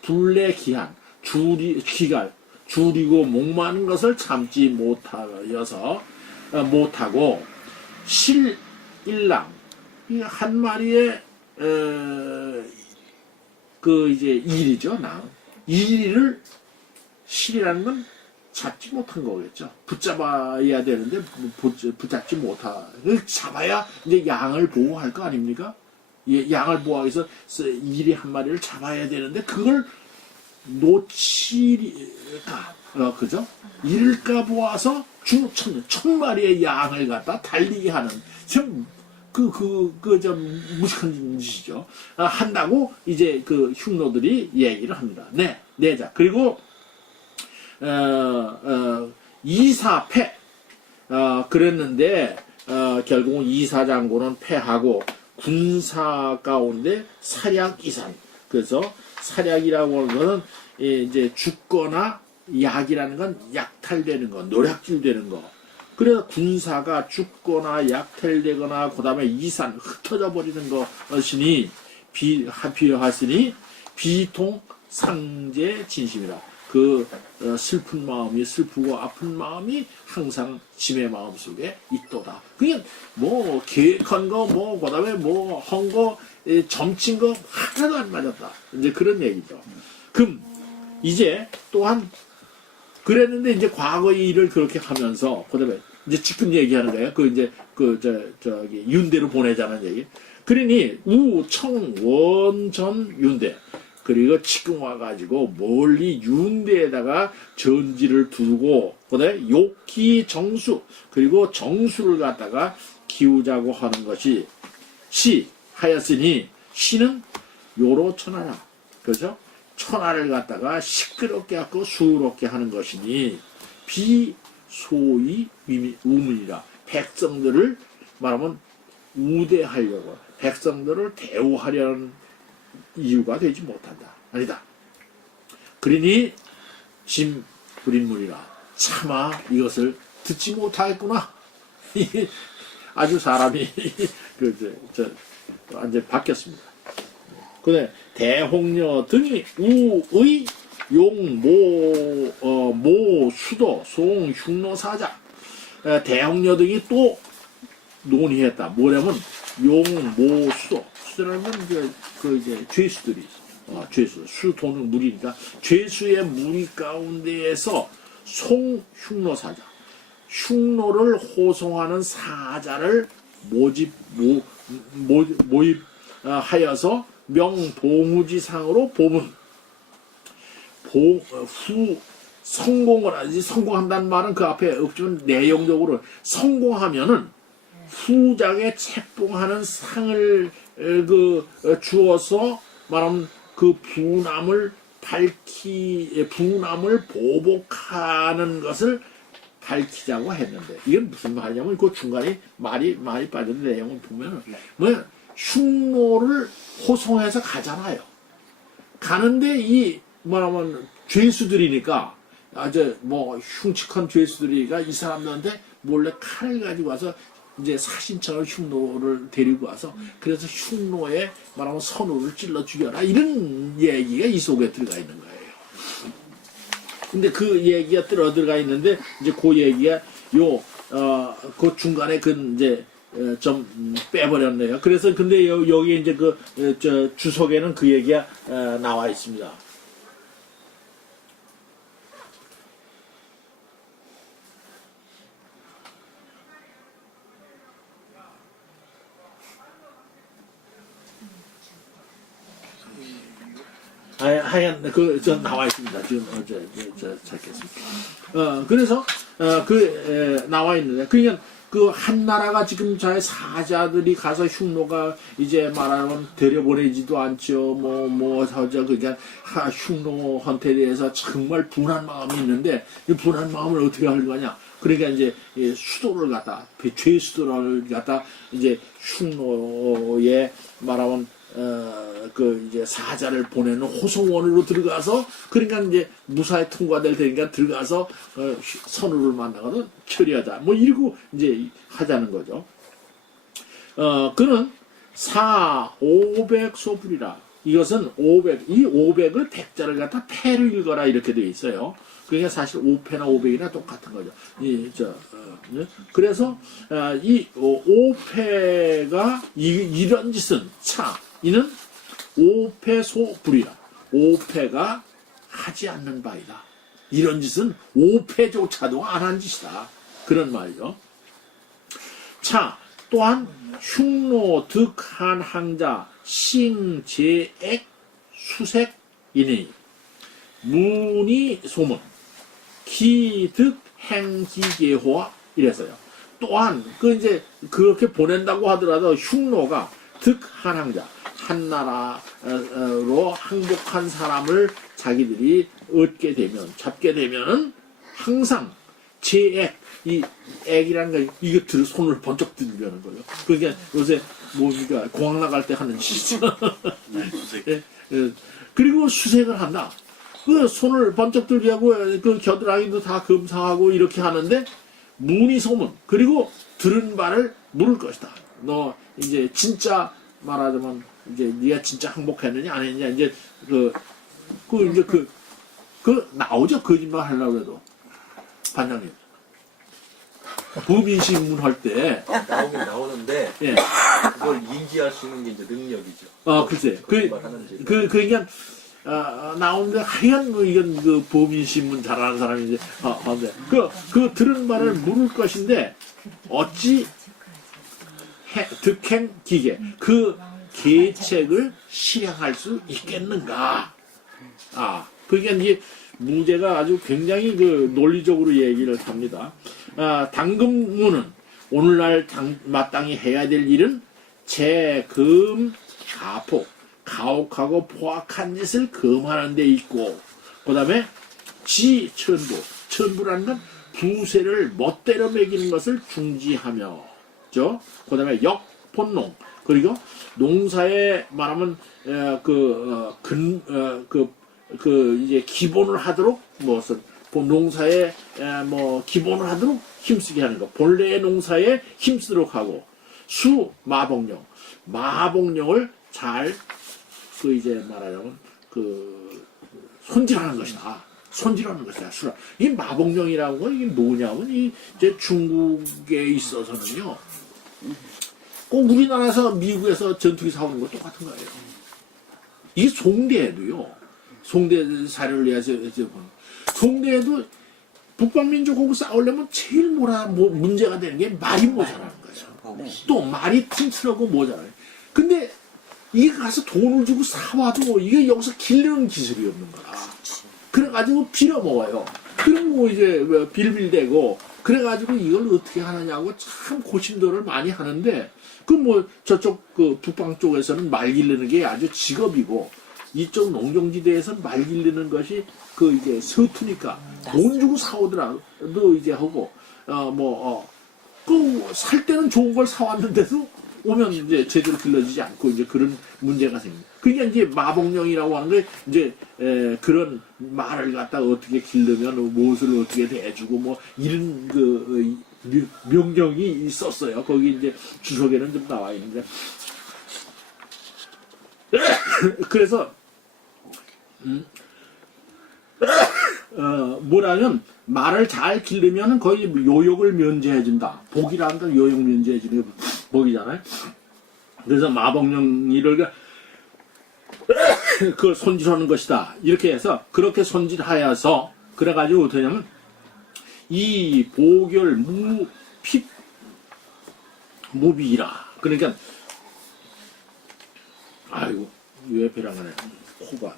불례 기한 기갈 줄이고 목마른 것을 참지 못하고 실일랑 한 마리의 그 이제 일이죠, 일을 실이라는 건 잡지 못한 거겠죠. 붙잡아야 되는데 붙잡지 못하. 잡아야 이제 양을 보호할 거 아닙니까? 양을 보호하기 위해서 일이 한 마리를 잡아야 되는데 그걸 놓칠까, 그죠? 잃을까 보아서 천 마리의 양을 갖다 달리게 하는 좀 좀 무식한 짓이죠. 한다고 이제 그 흉노들이 얘기를 합니다. 네, 자 그리고 이사패 그랬는데 결국은 이사장군은 패하고 군사 가운데 사략이산. 그래서 사략이라고 하는 것은 이제 죽거나 약이라는 건 약탈되는 거, 노략질되는 거. 그래서 군사가 죽거나 약탈되거나 그다음에 이산 흩어져 버리는 것이니 필요하시니 비통 상제 진심이라. 그 슬픈 마음이 슬프고 아픈 마음이 항상 짐의 마음 속에 있도다. 그냥 뭐 계획한 거, 뭐 그다음에 뭐 한 거, 점친 거 하나도 안 맞았다. 이제 그런 얘기죠. 그럼 이제 또한 그랬는데 이제 과거의 일을 그렇게 하면서 그다음에 이제 지금 얘기하는 거예요. 그 이제 저기 윤대로 보내자는 얘기. 그러니 우청 원전 윤대. 그리고 지금 와가지고 멀리 윤대에다가 전지를 두고 그다음에 욕기 정수 그리고 정수를 갖다가 키우자고 하는 것이 하였으니 시는 요로 천하라. 그렇죠? 천하를 갖다가 시끄럽게 하고 수롭게 하는 것이니 비소위 우문이라. 백성들을 말하면 우대하려고 백성들을 대우하려는 이유가 되지 못한다. 아니다. 그러니 짐 불인물이라. 차마 이것을 듣지 못하겠구나. 아주 사람이 완전 바뀌었습니다. 근데 대홍녀 등이 우의 용모 수도 송 흉노사자 대홍녀 등이 또 논의했다. 뭐냐면 용모 수도 수도라는 건 이제 죄수들이 죄수 수도는 물이니까 죄수의 무리 가운데에서 송 흉노사자 흉노를 호송하는 사자를 모집하여서 명봉우지상으로 보문 후 성공을 하지. 성공한다는 말은 그 앞에 없지만 내용적으로 성공하면은 후장에 책봉하는 상을 주어서 말하면 그 분함을 분함을 보복하는 것을 밝히자고 했는데 이건 무슨 말이냐면 그 중간에 말이 많이 빠진 내용을 보면은 뭐 흉노를 호송해서 가잖아요. 가는데 이 뭐라면 죄수들이니까 아주 뭐 흉측한 죄수들이니까 이 사람들한테 몰래 칼을 가지고 와서 이제 사신처럼 흉노를 데리고 와서 그래서 흉노에 말하면 선우를 찔러 죽여라 이런 얘기가 이 속에 들어가 있는 거예요. 근데 그 얘기가 들어가 있는데 이제 그 얘기가 그 중간에 이제 좀 빼버렸네요. 그래서 근데 여기 이제 주석에는 그 얘기가 나와 있습니다. 하얀 나와 있습니다. 지금 찾겠습니다. 그래서 나와 있는데 그러니까 그 한 나라가 지금 자의 사자들이 가서 흉노가 이제 말하면 데려보내지도 않죠. 그러니까 흉노한테 대해서 정말 분한 마음이 있는데 이 분한 마음을 어떻게 할 거냐? 그러니까 이제 수도를 갖다 죄수도를 갖다 이제 흉노에 말하면 이제 사자를 보내는 호송원으로 들어가서 그러니까 이제 무사히 통과될 테니까 들어가서 선우를 만나거든 처리하자 이러고 이제 하자는 거죠. 그는 500소불이라. 이것은 500을 100자를 갖다 패로 읽어라 이렇게 되어 있어요. 그러니까 사실 5패나 500이나 똑같은 거죠. 그래서 이 5패가 이런 짓은 이는 5패소불이라. 오패가 하지 않는 바이다. 이런 짓은 오패조차도 안 한 짓이다. 그런 말이죠. 자, 또한 흉노 득한 항자 싱제액 수색이니 문이 소문 기득 행기계호와 이랬어요. 또한 그 이제 그렇게 보낸다고 하더라도 흉노가 득한 항자 한 나라로 항복한 사람을 자기들이 얻게 되면 잡게 되면은 항상 제액 이 액이라는 거 이거 들 손을 번쩍 들려는 거예요. 그러니까 요새 뭡니까 공항 나갈 때 하는 짓이죠. 예, 예. 그리고 수색을 한다. 그 손을 번쩍 들게 하고 그 겨드랑이도 다 검사하고 이렇게 하는데 문이 소문 그리고 들은 바를 물을 것이다. 너 이제 진짜 말하자면 이제 네가 진짜 항복했느냐 안 했느냐 이제 그 나오죠. 거짓말 하려고 해도 반장님 부민신문 할 때 나오긴 나오는데 예. 그걸 인지할 수 있는 게 이제 능력이죠. 글쎄 하는지. 그러니까 나오는데 하얀 뭐 이건 그 범인신문 잘하는 사람이 이제 하는데 그 들은 말을 물을 것인데 어찌 득행 기계 그 계책을 실행할 수 있겠는가? 그게 이제 무제가 아주 굉장히 그 논리적으로 얘기를 합니다. 당금무는 오늘날 마땅히 해야 될 일은 재금 가포 가혹하고 포악한 짓을 금하는 데 있고 그 다음에 지천부 천부라는 건 부세를 멋대로 매기는 것을 중지하며 그 다음에 역본농 그리고 농사에 말하면 이제 기본을 하도록 무엇을 농사에 기본을 하도록 힘쓰게 하는 것 본래의 농사에 힘쓰도록 하고 수 마복령을 잘 이제 말하자면 손질하는 것이다. 손질하는 것이다. 이 마복령이라는 건 이게 뭐냐면 이제 중국에 있어서는요. 꼭 우리나라에서 미국에서 전투기 사오는 거 똑같은 거예요. 이게 송대에도요. 송대 사료를 위해서 송대에도 북방민족하고 싸우려면 제일 문제가 되는 게 말이 모자라는 거예요. 네. 또 말이 튼튼하고 모자라요. 근데 이게 가서 돈을 주고 사와도 이게 여기서 기르는 기술이 없는 거야. 그래가지고 빌어먹어요. 그리고 이제 빌빌대고 그래가지고 이걸 어떻게 하느냐고 참 고심도를 많이 하는데 저쪽 북방 쪽에서는 말 기르는 게 아주 직업이고 이쪽 농경지대에서는 말 기르는 것이 이제 서투니까 돈 주고 사오더라도 이제 하고 살 때는 좋은 걸 사왔는데도 오면 이제 제대로 길러지지 않고 이제 그런 문제가 생깁니다. 그게 이제 마복령이라고 하는 게 이제 그런 말을 갖다가 어떻게 기르면 무엇을 어떻게 대주고 이런 명령이 있었어요. 거기 이제 주석에는 좀 나와 있는데 그래서 뭐라면 말을 잘 기르면 거의 요역을 면제해준다. 복이라는 건 요역 면제해주는 게 복이잖아요. 그래서 마복령이를 그걸 손질하는 것이다. 이렇게 해서 그렇게 손질하여서 그래가지고 어떻게 하냐면 이 보결 무비라. 그러니까 아이고 왜 배랑하네 코가.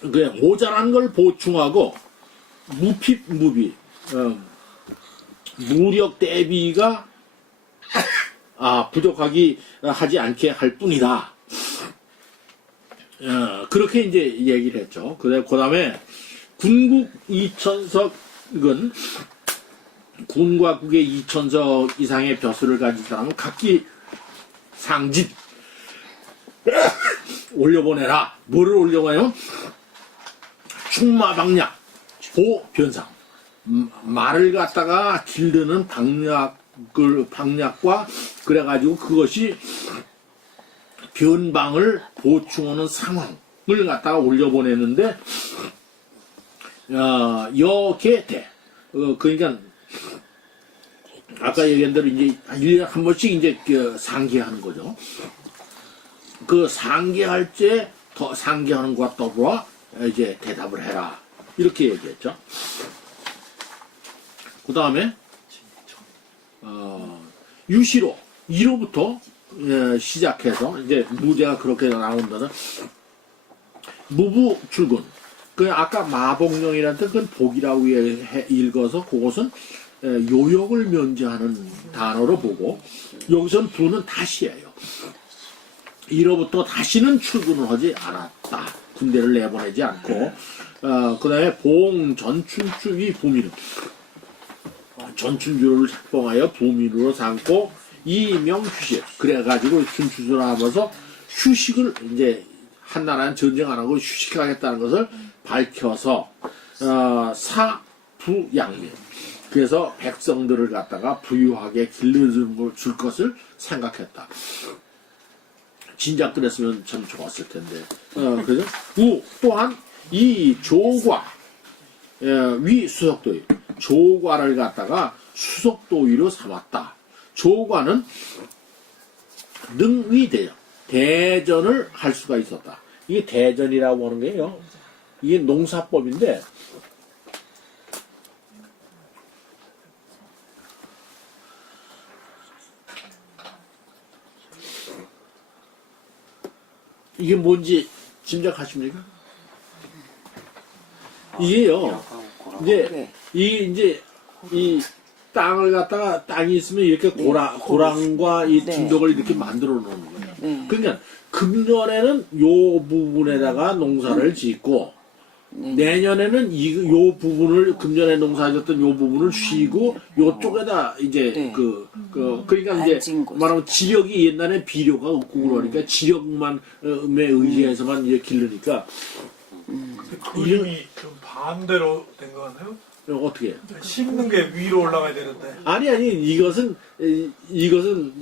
그 모자란 걸 보충하고 무비 무력 대비가 부족하기 하지 않게 할 뿐이다. 그렇게 이제 얘기를 했죠. 그 다음에 군국 2천석은 군과 국의 2천석 이상의 벼슬을 가진 사람은 각기 상진 올려보내라. 뭐를 올려보내요? 충마방약, 보변상. 말을 갖다가 기르는 방약과 그래가지고 그것이 변방을 보충하는 상황을 갖다가 올려보내는데, 여계대. 그러니까, 아까 얘기한 대로 이제 1년에 한 번씩 이제 상기하는 거죠. 그 상계할 때 더 상계하는 것과 더불어 이제 대답을 해라. 이렇게 얘기했죠. 그 다음에 유시로 2로부터 시작해서 이제 무제가 그렇게 나온다는 무부 출근. 그 아까 마복령이라는 그건 복이라고 읽어서 그것은 요역을 면제하는 단어로 보고 여기서는 부는 다시예요. 이로부터 다시는 출근을 하지 않았다. 군대를 내보내지 않고 그 다음에 봉 전춘주 위 부민은 전춘주를 작봉하여 부민으로 삼고 이명 휴식 그래가지고 춘추를 하면서 휴식을 이제 한나라는 전쟁 안 하고 휴식하겠다는 것을 밝혀서 사부양민 그래서 백성들을 갖다가 부유하게 길러줄 것을 생각했다. 진작 그랬으면 참 좋았을 텐데. 그래서 또한 이 조과 위 수석도위 조과를 갖다가 수석도위로 삼았다. 조과는 능위대전 대전을 할 수가 있었다. 이게 대전이라고 하는 게요. 이게 농사법인데 이게 뭔지 짐작하십니까? 이게요. 이제 이 땅을 갖다가 땅이 있으면 이렇게 고랑과 이 진덕을 이렇게 만들어 놓는 거예요. 그러니까 금년에는 요 부분에다가 농사를 짓고 내년에는 요 부분을 금년에 농사졌던 요 부분을 쉬고 요쪽에다 이제 그러니까 이제 말하면 지력이 옛날에 비료가 없고 그러니까 지력만 의지해서만 이제 기르니까 그림이 좀 반대로 된 거 같나요? 어떻게 심는 게 위로 올라가야 되는데. 아니 이것은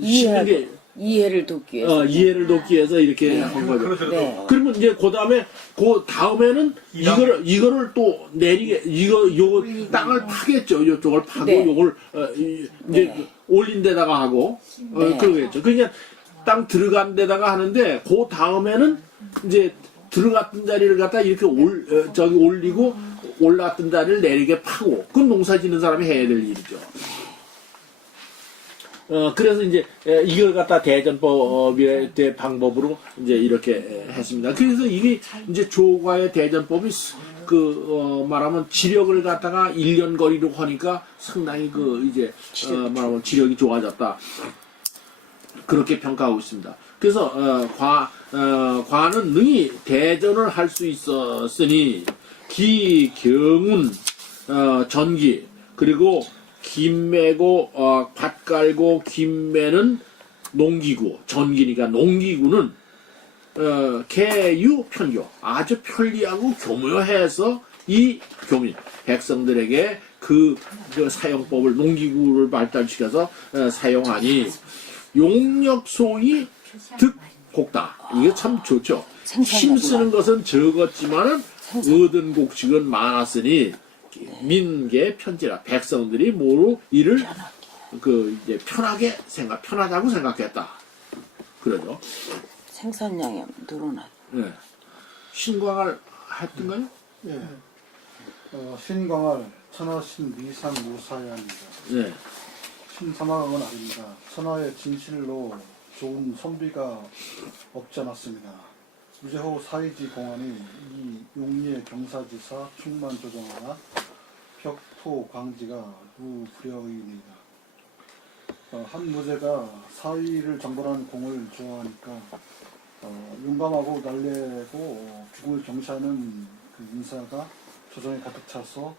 심는 게 이해를 돕기 위해서. 이해를 돕기 위해서 이렇게 한 거죠. 그러더라도 그러면 이제 그 다음에는 이거를 또 내리게 요 땅을 파겠죠. 요쪽을 파고 요걸 이제 올린 데다가 하고 그러겠죠. 그러니까 땅 들어간 데다가 하는데 그 다음에는 이제 들어갔던 자리를 갖다 이렇게 올리고 올랐던 자리를 내리게 파고 그건 농사 짓는 사람이 해야 될 일이죠. 그래서 이제 이걸 갖다 대전법의 방법으로 이제 이렇게 했습니다. 그래서 이게 이제 조과의 대전법이 말하면 지력을 갖다가 1년 거리로 하니까 상당히 말하면 지력이 좋아졌다. 그렇게 평가하고 있습니다. 그래서 과는 능히 대전을 할 수 있었으니 기경운 전기 그리고 김매고 밭갈고 김매는 농기구 전기니까 농기구는 개유 편교 아주 편리하고 교묘해서 이 교민 백성들에게 그 사용법을 농기구를 발달시켜서 사용하니 용역소이 득곡다. 이게 참 좋죠. 힘쓰는 것은 적었지만은 얻은 곡식은 많았으니 민계 편지라 백성들이 모두 이를 이제 편하다고 생각했다. 그러죠. 생산량이 늘어나. 네. 신광을 했던가요? 예. 신광을 천하신 미상 무사야입니다. 네. 신사마강은 아닙니다. 천하의 진실로 좋은 선비가 없지 않았습니다. 유재호 사이지 공안이 이 용리의 경사지사 충만 조정하나 벽토 광지가 무불여의입니다. 한 무제가 사위를 정벌하는 공을 좋아하니까 용감하고 날래고 죽음을 경시하는 그 인사가 조정에 가득 차서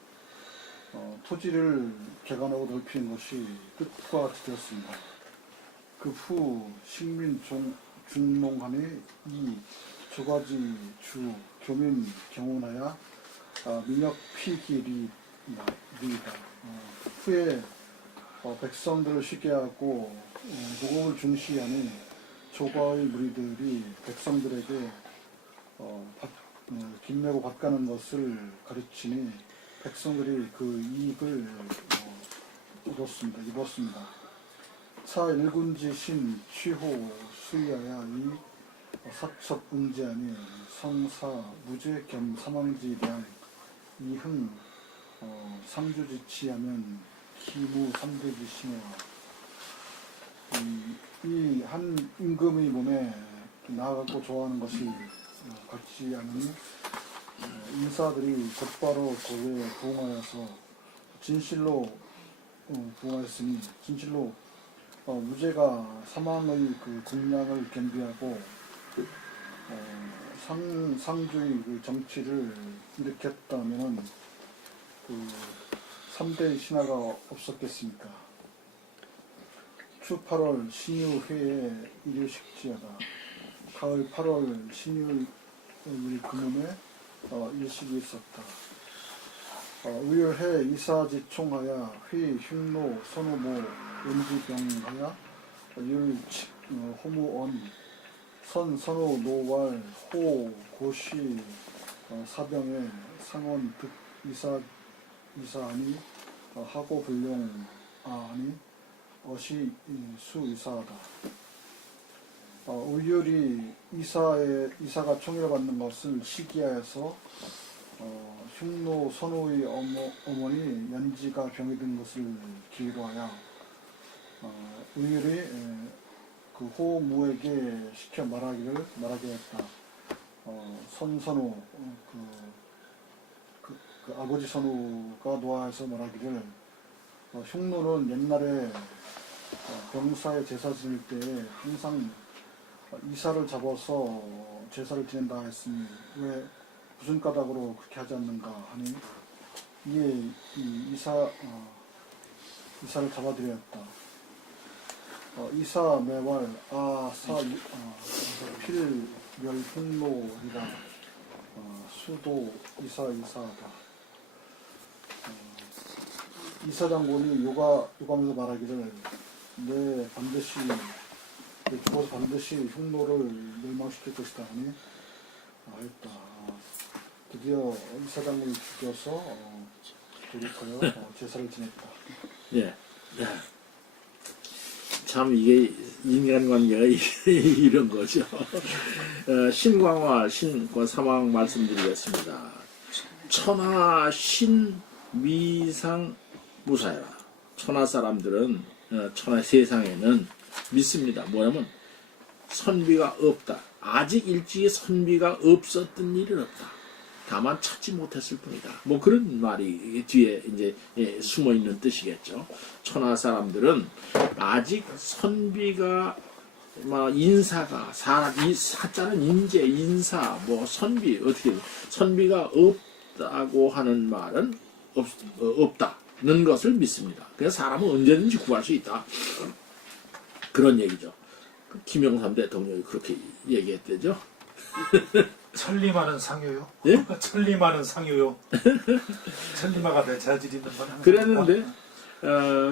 토지를 개간하고 넓히는 것이 뜻과 뜻이었습니다. 그 후 식민 중농함이 이 조가지 주 교민 경운하야 민혁 피기리이다. 후에 백성들을 쉽게 하고 노공을 중시하니 조가의 무리들이 백성들에게 김매고 밭가는 것을 가르치니 백성들이 그 이익을 입었습니다. 차 일군지 신 취호 수의하야 이 사첩 응제안이 성사 무죄 겸 사망지에 대한 이흥 상주지치하면 기무 삼대지 신호와 이 한 임금의 몸에 나아가고 좋아하는 것이 같지 않으니 인사들이 곧바로 거기에 부응하여서 진실로 부응하였으니 진실로 무죄가 사망의 그 공량을 겸비하고 상주의 그 정치를 일으켰다면은 그 3대 신하가 없었겠습니까? 추 8월 신유회에 일요식지하다. 가을 8월 신유일 금음에 일식이 있었다. 의열해 이사지총하야 휘 흉노 선호모 연지병하야 율칙 호무언 선 선호 노왈 호 고시 사병의 상원 득 이사하니 하고 불용 아니 어시 수 이사하다. 의율이 이사가 총애를 받는 것을 시기하여서 흉노 선호의 어머니 연지가 병이 든 것을 기회로 하여 의율이 그 호무에게 시켜 말하게 했다. 선선호 그 아버지 선우가 노하여서 말하기를 흉노는 옛날에 병사의 제사 지낼 때 항상 이사를 잡아서 제사를 지낸다 했으니 왜 무슨 까닭으로 그렇게 하지 않는가 하니 이에 이사를 잡아들였다. 이사 매월 필멸 흉노이라 수도 이사하다. 이사장군이 요감에서 말하기를 내 죽어서 반드시 흉노를 멸망시킬 것이다 하니 했다. 드디어 이사장군을 죽여서 돌입하여 제사를 지냈다. 예. 참 이게 인간관계가 이런 거죠. 신광화 신과 사망 말씀드리겠습니다. 천하 신미상 무사야. 천하 사람들은 천하 세상에는 믿습니다. 뭐냐면 선비가 없다. 아직 일찍이 선비가 없었던 일은 없다. 다만 찾지 못했을 뿐이다. 뭐 그런 말이 뒤에 이제 숨어 있는 뜻이겠죠. 천하 사람들은 아직 선비가 인사가 이 사자는 인재, 인사, 뭐 선비 어떻게 선비가 없다고 하는 말은 없다는 것을 믿습니다. 그래서 사람은 언제든지 구할 수 있다. 그런 얘기죠. 김영삼 대통령이 그렇게 얘기했대죠. 천리마는 상요요? 예? 천리마는 상요요? 천리마가 내 자질 있는 건 그랬는데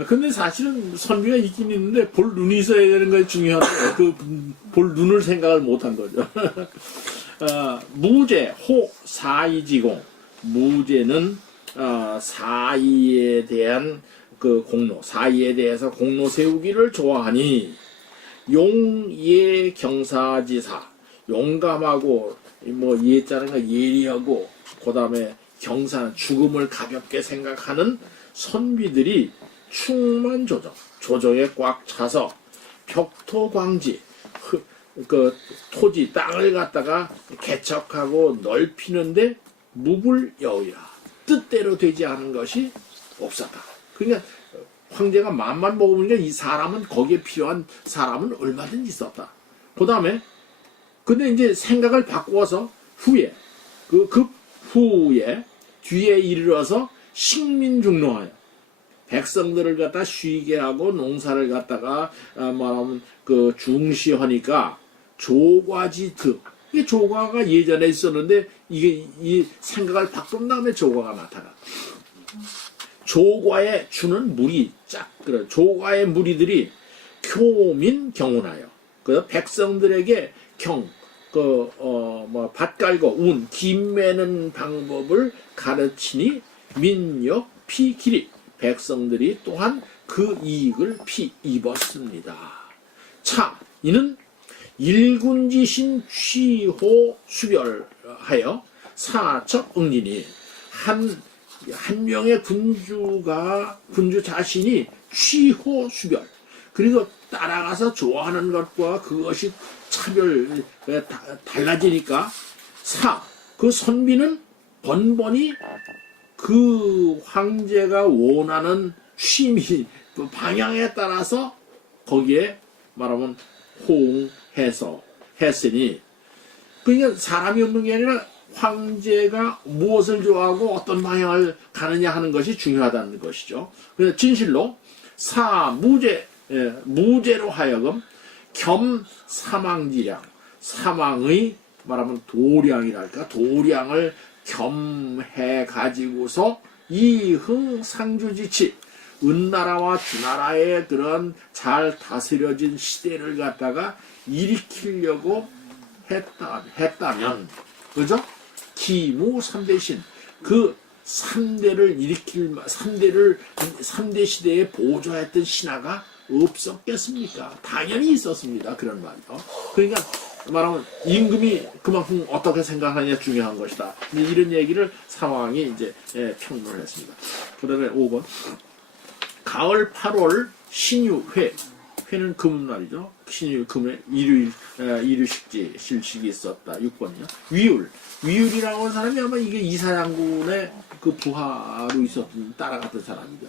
근데 사실은 선비가 있긴 있는데 볼 눈이 있어야 되는 것이 중요한데 그 볼 눈을 생각을 못한 거죠. 무제 호 사이지공 무제는 사이에 대한 그 공로 사이에 대해서 공로 세우기를 좋아하니 용예 경사지사 용감하고 뭐 예자는 예리하고 그다음에 경사 죽음을 가볍게 생각하는 선비들이 충만 조정에 꽉 차서 벽토광지 그 토지 땅을 갖다가 개척하고 넓히는데 무불여의라 뜻대로 되지 않은 것이 없었다. 그러니까 황제가 맘만 먹으니까 이 사람은 거기에 필요한 사람은 얼마든지 있었다. 그 다음에 근데 이제 생각을 바꾸어서 후에 그 후에 뒤에 이르러서 식민중노하여 백성들을 갖다 쉬게 하고 농사를 갖다가 말하면 그 중시하니까 조과지득 이게 조과가 예전에 있었는데 이게 이 생각을 바꾼 다음에 조과가 나타나. 조과에 주는 물이 그래 조과의 무리들이 교민 경운하여 그 백성들에게 밭 깔고 김 매는 방법을 가르치니 민역 피길이 백성들이 또한 그 이익을 입었습니다. 차 이는 일군지신 취호 수별하여 사척 응리니 한 명의 군주 자신이 취호 수별, 그리고 따라가서 좋아하는 것과 그것이 달라지니까 그 선비는 번번이 그 황제가 원하는 취미 그 방향에 따라서 거기에 말하면 호응해서 했으니, 그러니까 사람이 없는 게 아니라 황제가 무엇을 좋아하고 어떤 방향을 가느냐 하는 것이 중요하다는 것이죠. 그래서 진실로 무제로 하여금 겸 사망지량, 사망의 말하면 도량이랄까, 도량을 겸해 가지고서 이흥 상주지치, 은나라와 주나라의 그런 잘 다스려진 시대를 갖다가 일으키려고 했다면, 그죠? 기무 3대신, 그 3대 시대에 보조했던 신하가 없었겠습니까? 당연히 있었습니다. 그런 말이요. 그러니까 말하면 임금이 그만큼 어떻게 생각하느냐 중요한 것이다. 이런 얘기를 상황이 이제 평론을 했습니다. 그 다음에 5번. 가을 8월 신유회. 회는 금날이죠. 신유 금에 일유식지 실식이 있었다. 6번이요. 위율이라고 하는 사람이 아마 이게 이사장군의 그 부하로 있었던 따라갔던 사람이죠.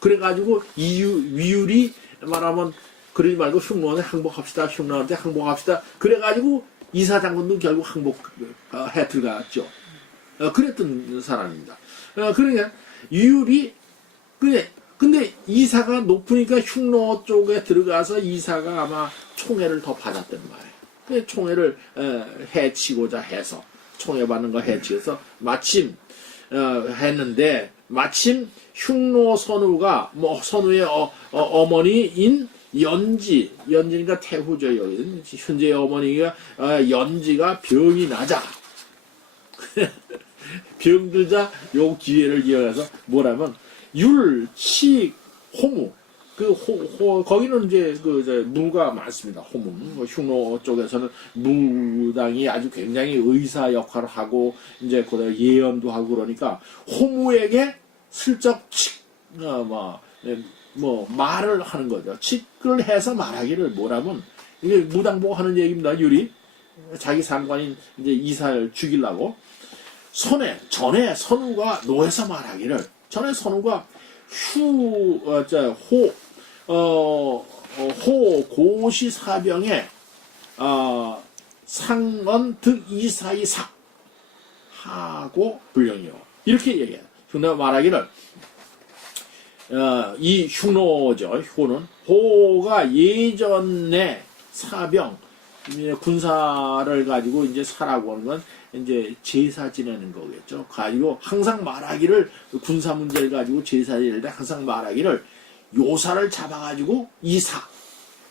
그래가지고 위율이 말하면 그러지 말고 흉노한테 항복합시다. 흉노한테 항복합시다. 그래가지고 이사장군도 결국 항복해 들어갔죠. 그랬던 사람입니다. 그러니까 위율이 근데 이사가 높으니까 흉노 쪽에 들어가서 이사가 아마 총애를 더 받았단 말이에요. 총애를 해치고자 해서 총애받는 거 해치해서 마침 했는데, 마침 흉노 선우가 선우의 어머니인 연지니까 태후죠. 여기 현재 어머니가 연지가 병이 나자 병들자 요 기회를 이용해서 뭐라면 율치 호무, 거기는 이제 무가 많습니다. 호문. 흉노 쪽에서는 무당이 아주 굉장히 의사 역할을 하고 이제 그다음에 예언도 하고 그러니까 호무에게 슬쩍 말을 하는 거죠. 칙을 해서 말하기를 뭐라면, 이게 무당 보고 하는 얘기입니다. 율이 자기 상관인 이제 이사를 죽이려고 전에 선우가 노에서 말하기를, 전에 선우가 호고시 사병에 상언 득이사이사 하고 불령이요. 이렇게 얘기해요. 흉노 말하기를 이 흉노죠. 호가 예전에 사병 군사를 가지고 이제 사라고 하는 건 이제 제사 지내는 거겠죠. 가지고 항상 말하기를, 군사 문제를 가지고 제사 지낼 때 항상 말하기를 요사를 잡아가지고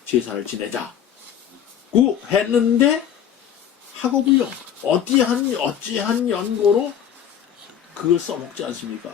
제사를 지내자고 했는데 하고 불령 어찌한 연고로 그걸 써먹지 않습니까?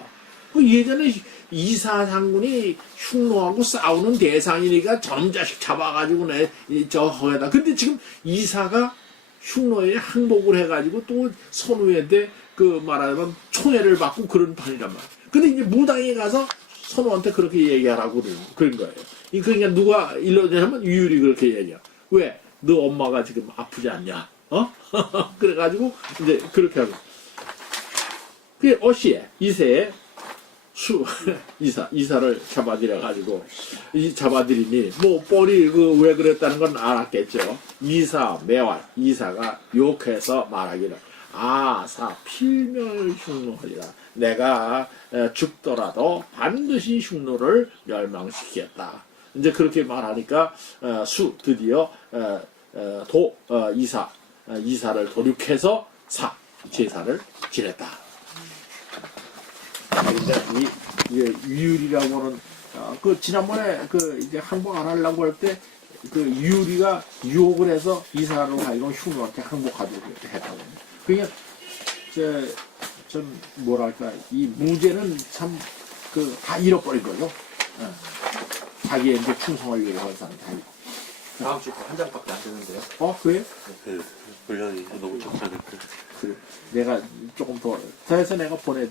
예전에 이사 장군이 흉노하고 싸우는 대상이니까 저놈 자식 잡아가지고 허에다. 근데 지금 이사가 흉노에 항복을 해가지고 또 선우한테 말하자면 총애를 받고 그런 판이란 말이야. 근데 이제 무당에 가서 선우한테 그렇게 얘기하라고 그런 거예요. 그러니까 누가 일러내면 유율이 그렇게 얘기해. 왜? 너 엄마가 지금 아프지 않냐? 그래가지고 이제 그렇게 하고. 그게 어시에 이세에 이사를 잡아들여가지고, 잡아들이니, 뻔히 왜 그랬다는 건 알았겠죠. 매활, 이사가 욕해서 말하기를, 필멸흉노하리라. 내가 죽더라도 반드시 흉노를 멸망시키겠다. 이제 그렇게 말하니까, 드디어, 이사를 도륙해서 제사를 지냈다. 이제 유율이라고 하는 지난번에 이제 항복 안 하려고 할 때 유율이가 유혹을 해서 이사로 하여금 흉노한테 항복하도록 했다고. 그러니까 좀 뭐랄까, 이 무제는 참 다 잃어버린 거죠. 자기의 이제 충성을 위해서 한 사람 다 잃고. 다음 주에 한 장밖에 안 되는데요. 그래? 그 분량이 너무 적다니까. 그래. 내가 조금 더 해서 내가 보내.